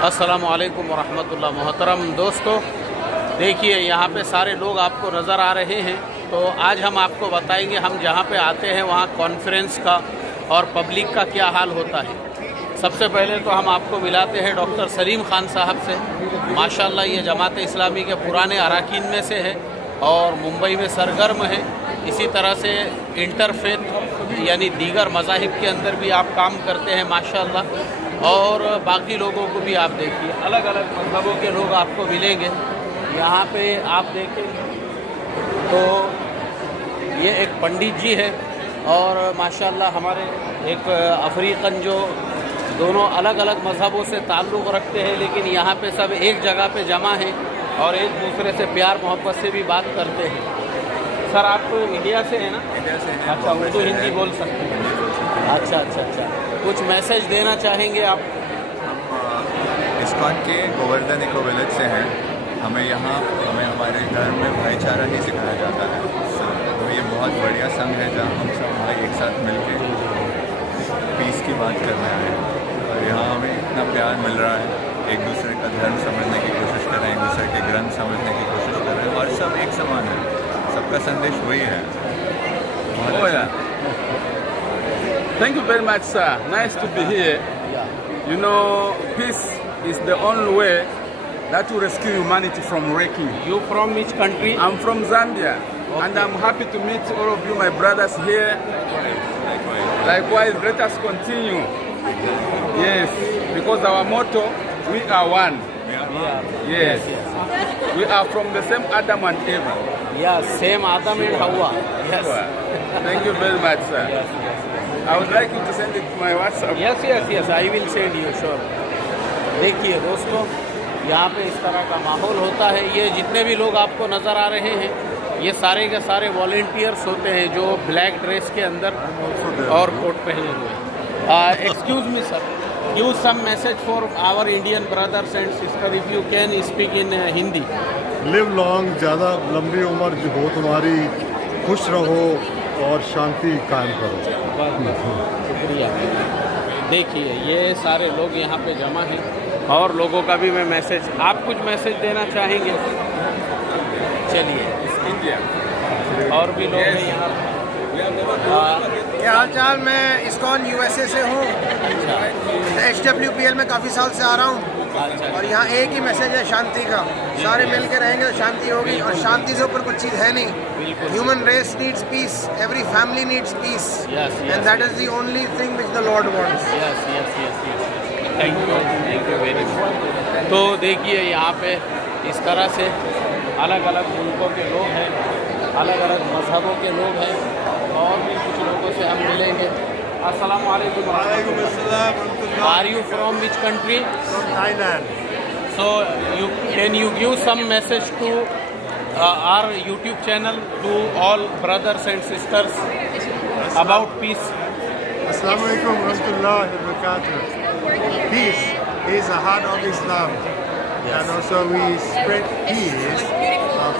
अस्सलामु अलैकुम वरहमतुल्लाह। मोहतरम दोस्तों, देखिए यहाँ पे सारे लोग आपको नज़र आ रहे हैं। तो आज हम आपको बताएंगे हम जहाँ पे आते हैं वहाँ कॉन्फ्रेंस का और पब्लिक का क्या हाल होता है। सबसे पहले तो हम आपको मिलाते हैं डॉक्टर सलीम खान साहब से। माशाल्लाह ये जमात इस्लामी के पुराने अरकान में से है और मुंबई में सरगर्म है। इसी तरह से इंटरफेथ यानी दीगर मज़ाहिब के अंदर भी आप काम करते हैं माशाल्लाह। और बाकी लोगों को भी आप देखिए, अलग अलग मज़हबों के लोग आपको मिलेंगे यहाँ पे। आप देखें तो ये एक पंडित जी है और माशाल्लाह हमारे एक अफ्रीकन जो दोनों अलग अलग मज़हबों से ताल्लुक़ रखते हैं, लेकिन यहाँ पे सब एक जगह पे जमा हैं और एक दूसरे से प्यार मोहब्बत से भी बात करते हैं। सर आप इंडिया से हैं ना? इंडिया से हैं। अच्छा, उर्दू हिंदी बोल सकते हैं? अच्छा। कुछ मैसेज देना चाहेंगे आप? हम इस्कॉन के गोवर्धन इको विलेज से हैं। हमें हमारे घर में भाईचारा ही सिखाया जाता है। तो ये बहुत बढ़िया संघ है जहाँ हम सब भाई एक साथ मिलके पीस की बात करने आए हैं। और यहाँ हमें इतना प्यार मिल रहा है, एक दूसरे का धर्म समझने की कोशिश कर रहे हैं, एक दूसरे के ग्रंथ समझने की कोशिश कर रहे हैं और सब एक समान है। सबका संदेश वही है। Thank you very much, sir. Nice to be here. You know, peace is the only way that will rescue humanity from wrecking. You from which country? I'm from Zambia, and I'm happy to meet all of you, my brothers here. Likewise, let us continue. Yes, because our motto, we are one. Yes. We are from the same Adam and Eva. Yeah, same Adam and Hawa. Yes. Thank you very much, sir. I would like you to send it to my WhatsApp. Yes, I will send you, sure. देखिए दोस्तों, यहाँ पे इस तरह का माहौल होता है। ये जितने भी लोग आपको नज़र आ रहे हैं, ये सारे के सारे वॉलंटियर्स होते हैं जो ब्लैक ड्रेस के अंदर और कोट पहने हुए। Excuse me sir, give some message for our Indian brothers and sister if you can speak in Hindi. Live long, ज़्यादा लंबी उम्र हो तुम्हारी, खुश रहो और शांति कायम करो। शुक्रिया। देखिए ये सारे लोग यहाँ पे जमा हैं और लोगों का भी मैं मैसेज, आप कुछ मैसेज देना चाहेंगे? चलिए, India. और भी लोग हैं यहाँ पे। क्या हाल चाल? मैं इस्कॉन यूएसए से हूँ। HWPL में काफ़ी साल से आ रहा हूँ और यहाँ एक ही मैसेज है, शांति का। सारे मिल के रहेंगे तो शांति होगी और शांति से ऊपर कुछ चीज़ है नहीं। Human race needs peace, every family needs peace, and that is the only thing which the lord wants. Thank you very much. तो देखिए यहाँ पे इस तरह से अलग अलग मुल्कों के लोग हैं, अलग अलग मज़हबों के लोग हैं और भी कुछ लोगों से हम मिलेंगे। अस्सलाम वालेकुम। Are you from which country? From Thailand. So can you give some message to our YouTube channel, to all brothers and sisters about peace? Assalamu alaikum warahmatullahi wabarakatuh. Peace is the heart of Islam. And also we spread peace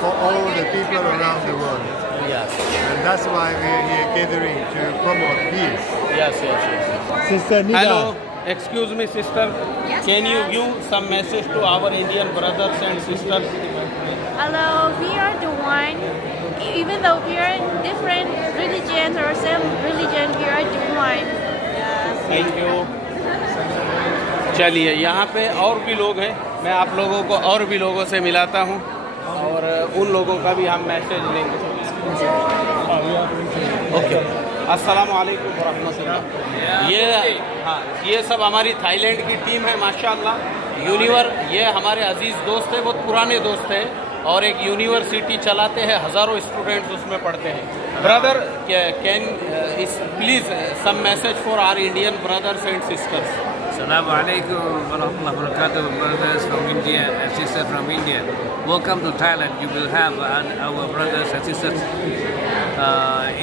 for all the people around the world. Yes. And that's why we are here gathering to promote peace. Yes. Sister Nida. Hello, excuse me sister, can you give some message to our Indian brothers and sisters? Hello, we are the one. Even though we are in different religions or same religion, we are the one. Thank you. चलिए यहाँ पे और भी लोग हैं, मैं आप लोगों को और भी लोगों से मिलाता हूँ और उन लोगों का भी हम मैसेज लेंगे। ओके, अस्सलाम वालेकुम वरहमतुल्लाह। ये सब हमारी थाईलैंड की टीम है माशाल्लाह। ये हमारे अजीज़ दोस्त हैं, बहुत पुराने दोस्त हैं और एक यूनिवर्सिटी चलाते हैं, हज़ारों स्टूडेंट्स उसमें पढ़ते हैं। Brother can please some message for our Indian brothers and sisters. Assalamu alaikum warahmatullahi wabarakatuh, brothers from India and sisters from India. Welcome to Thailand. You will have our brothers and sisters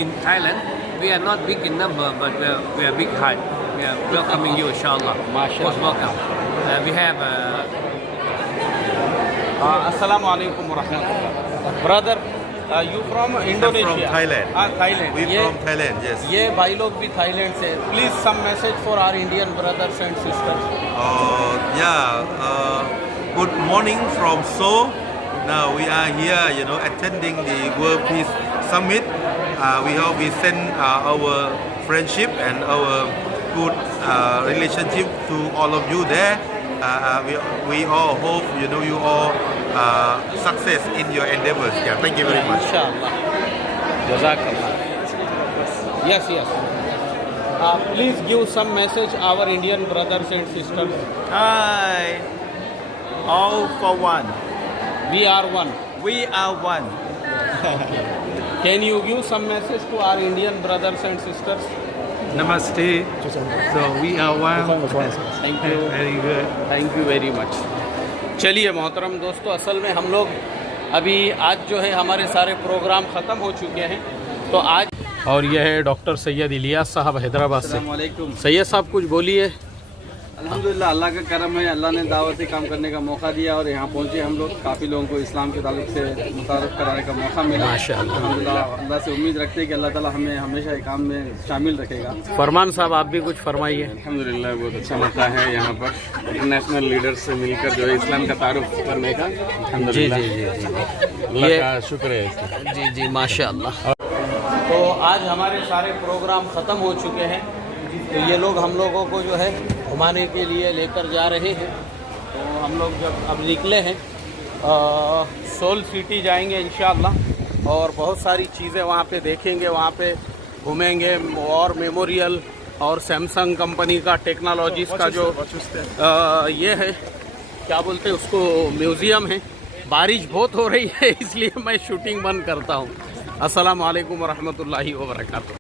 in Thailand. We are not big in number, but we are big heart. We are welcoming you, inshallah. Most welcome. We have. Assalamu alaikum warahmatullahi. Brother, you from Indonesia? From Thailand. Thailand. We from Thailand, yes. ये भाई लोग भी Thailand से। Please some message for our Indian brothers and sisters. Good morning from Seoul. Now we are here, attending the World Peace Summit. We hope we send our friendship and our good relationship to all of you there. We all hope, you all success in your endeavors. Yeah, thank you very much. Inshallah. Jazakallah. Yes. Please give some message our Indian brothers and sisters. Hi, all for one. We are one. We are one. Can you give some message to our Indian brothers and sisters? Namaste. So we are one. Thank you. Very good. Thank you very much. चलिए मोहतरम दोस्तों, असल में हम लोग अभी आज जो है हमारे सारे प्रोग्राम ख़त्म हो चुके हैं, तो आज और यह है डॉक्टर सैयद इलियास साहब हैदराबाद से। सैयद साहब कुछ बोलिए। अल्हम्दुलिल्लाह, अल्लाह का करम है, अल्लाह ने दावती काम करने का मौका दिया और यहाँ पहुँचे हम लोग। काफ़ी लोगों को इस्लाम के ताल्लुक से मुतारफ़ कराने का मौका मिला। माशाअल्लाह। अल्हम्दुलिल्लाह, अल्लाह से उम्मीद रखते हैं कि अल्लाह ताला हमें हमेशा इस काम में शामिल रखेगा। फरमान साहब आप भी कुछ फरमाइए। अल्हम्दुलिल्लाह, बहुत अच्छा लगता है यहाँ पर इंटरनेशनल लीडर्स से मिलकर जो है इस्लाम का तारुफ करने का। जी, अल्लाह का शुक्र है। जी माशाअल्लाह। तो आज हमारे सारे प्रोग्राम ख़त्म हो चुके हैं, तो ये लोग हम लोगों को जो है घुमाने के लिए लेकर जा रहे हैं। तो हम लोग जब अब निकले हैं सोल सिटी जाएंगे इंशाअल्लाह, और बहुत सारी चीज़ें वहाँ पे देखेंगे, वहाँ पे घूमेंगे, और मेमोरियल और सैमसंग कंपनी का टेक्नोलॉजीज़ का जो ये है, क्या बोलते हैं उसको, म्यूज़ियम है। बारिश बहुत हो रही है इसलिए मैं शूटिंग बंद करता हूँ। अस्सलाम वालेकुम व रहमतुल्लाहि व बरकातुहू।